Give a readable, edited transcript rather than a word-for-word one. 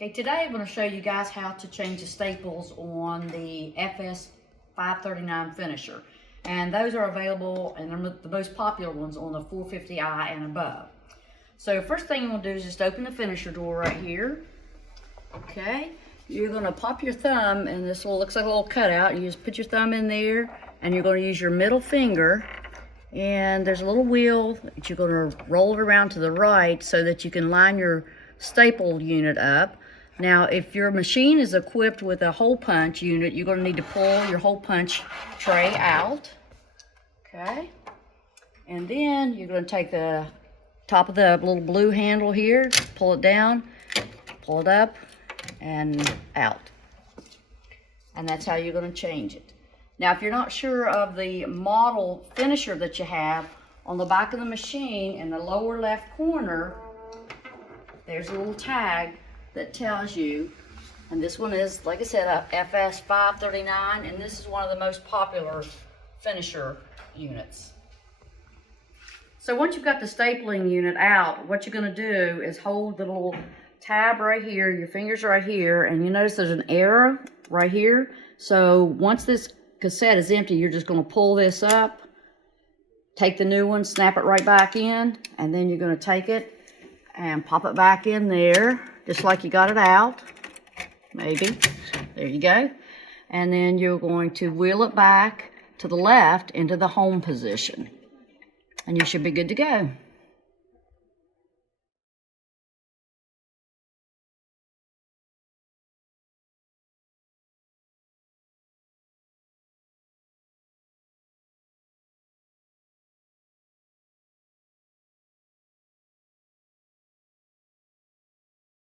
Okay, today I'm going to show you guys how to change the staples on the FS 539 finisher. And those are available, and they're the most popular ones, on the 450i and above. So first thing you want to do is just open the finisher door right here. Okay, you're going to pop your thumb, and this looks like a little cutout. You just put your thumb in there, and you're going to use your middle finger. And there's a little wheel that you're going to roll it around to the right so that you can line your staple unit up. Now, if your machine is equipped with a hole punch unit, you're going to need to pull your hole punch tray out. Okay. And then you're going to take the top of the little blue handle here, pull it down, pull it up, and out. And that's how you're going to change it. Now, if you're not sure of the model finisher that you have, on the back of the machine in the lower left corner, there's a little tag that tells you, and this one is, like I said, a FS 539, and this is one of the most popular finisher units. So once you've got the stapling unit out, what you're going to do is hold the little tab right here, your fingers right here, and you notice there's an arrow right here. So once this cassette is empty, you're just going to pull this up, take the new one, snap it right back in, and then you're going to take it and pop it back in there, just like you got it out, maybe. There you go. And then you're going to wheel it back to the left into the home position. And you should be good to go.